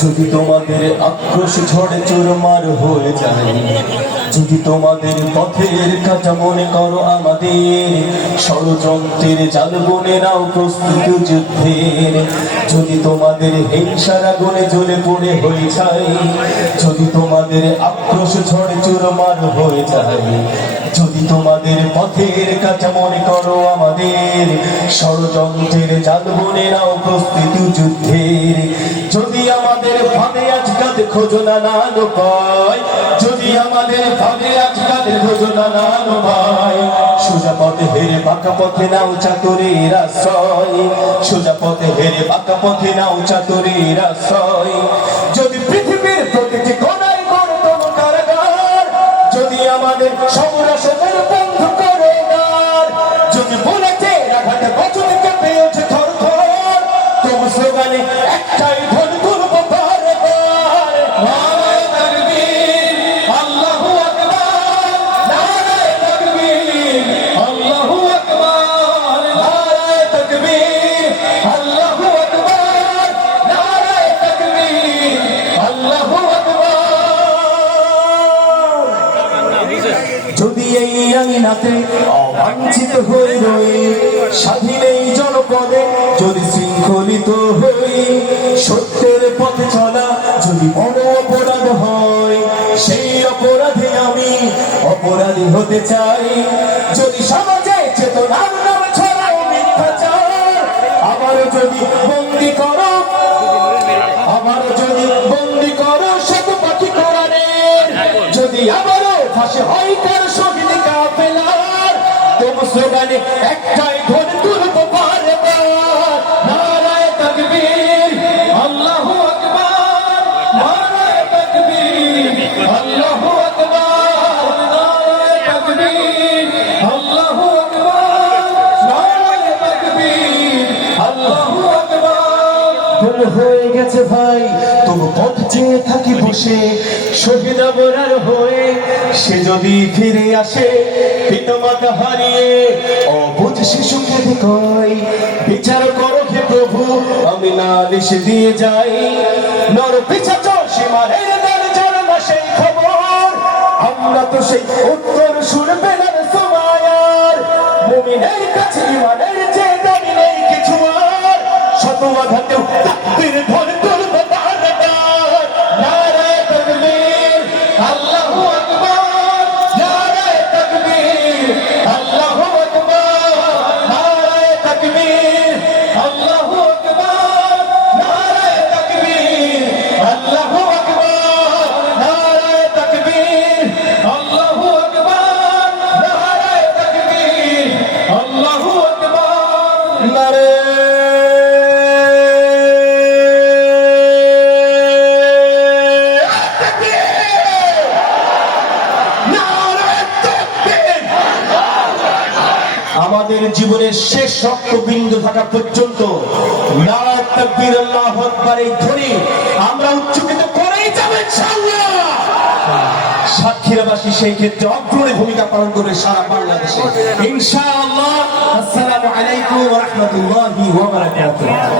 যদি তোমাদের আক্রোশ ঝড়ে চুরমার হয়ে যায়, যদি তোমাদের পথের কাটা মনে করো আমাদের ষড়যন্ত্রের জাল বনে নাও প্রস্তুত যুদ্ধের, যদি তোমাদের হিংসার আগুনে জ্বলে পড়ে হয়ে যায়, যদি তোমাদের আক্রোশ ঝড়ে চুরমার হয়ে যায়, যদি তোমাদের পথের কাটা মনে করো আমাদের ষড়যন্ত্রের জাল বনে নাও প্রস্তুত যুদ্ধের, যদি আমাদের ভাবে আজকাল খোঁজো না নানো পায়, যদি আমাদের ভাবে আজকাল খোঁজো না নানো ভাই, সোজা পথে হেরে বাঁকা পথে নাও চাতুরীর আশ্রয়, সোজা পথে হেরে বাঁকা পথে নাও চাতুরীর আশ্রয়, যদি পৃথিবীর প্রতিটি কোণায় গড়ে তোলো কারাগার, যদি আমাদের সমরাসনের বন্ধ করে গার, যদি বলেছে রাখাতে বছর কেঁপে ওঠে থর থর, তবু স্লোগানে একটাই ধ্বনি তুলব বারবার, নারায়ে তাকবীর আল্লাহু আকবার, নারায়ে তাকবীর আল্লাহু আকবার, নারায়ে তাকবীর আল্লাহু আকবার, নারায়ে তাকবীর আল্লাহু আকবার। যদি এই আঙিনাতে অবাঞ্ছিত হয়ে রই, স্বাধীন এই জনপদে যদি শৃঙ্খলিত হই, সত্যের পথে চলা যদি বড় অপরাধ হয়, সেই অপরাধে আমি অপরাধী হতে চাই, যদি সমাজে চেতনার নামে ছড়াও মিথ্যাচার, আবারও যদি বন্দি করো, আবারও যদি বন্দি করো শত পাখি কোরআনের, যদি আবারও ফাঁসি হয় কার শহীদ কাফেলার, তবু স্লোগানে একটাই ধ্বনি তুলব বারবার, নারায়ে তাকবীর আল্লাহু আকবার, নারায়ে তাকবীর আল্লাহু আকবার, নারায়ে তাকবীর আল্লাহু আকবার, নারায়ে তাকবীর আল্লাহু আকবার। ভুল হয়ে গেছে ভাই তবু পথ চেয়ে থাকি বসে, শহীদ আবরার হয়ে সে যদি ফিরে আসে, পিতামাতা হারিয়ে অবুঝ শিশুকে কয়, বিচার করো হে প্রভু আমি নালিশ দিয়ে যাই, নর পিছাচর সীমারের দরজার না সেই খবর, আমরা তো সেই উত্তর শুনবে না সময়ার, মুমিনের কাছে ইমানের চেয়ে দামি নেই কিছু আর, শত আঘাতেও তাকবীর ধ্বনি তুলব বারবার, নারায়ে তাকবীর আল্লাহু আকবার, নারায়ে তাকবীর আল্লাহু আকবার, নারায়ে তাকবীর আল্লাহু আকবার, নারায়ে তাকবীর আল্লাহু আকবার, নারায়ে তাকবীর আল্লাহু আকবার, নারায়ে তাকবীর আল্লাহু আকবার, নারায়ে আমাদের জীবনের শেষ রক্তবিন্দু থাকা পর্যন্ত নারায়ে তাকবীর আল্লাহু আকবার এই ধ্বনি আমরা উচ্চারিত করেই যাব ইনশাআল্লাহ। সাতক্ষীরাবাসী সেই ক্ষেত্রে অগ্রণী ভূমিকা পালন করবে সারা বাংলাদেশে ইনশাআল্লাহ। আসসালামু আলাইকুম ওয়া রাহমাতুল্লাহি ওয়া বারাকাতুহু।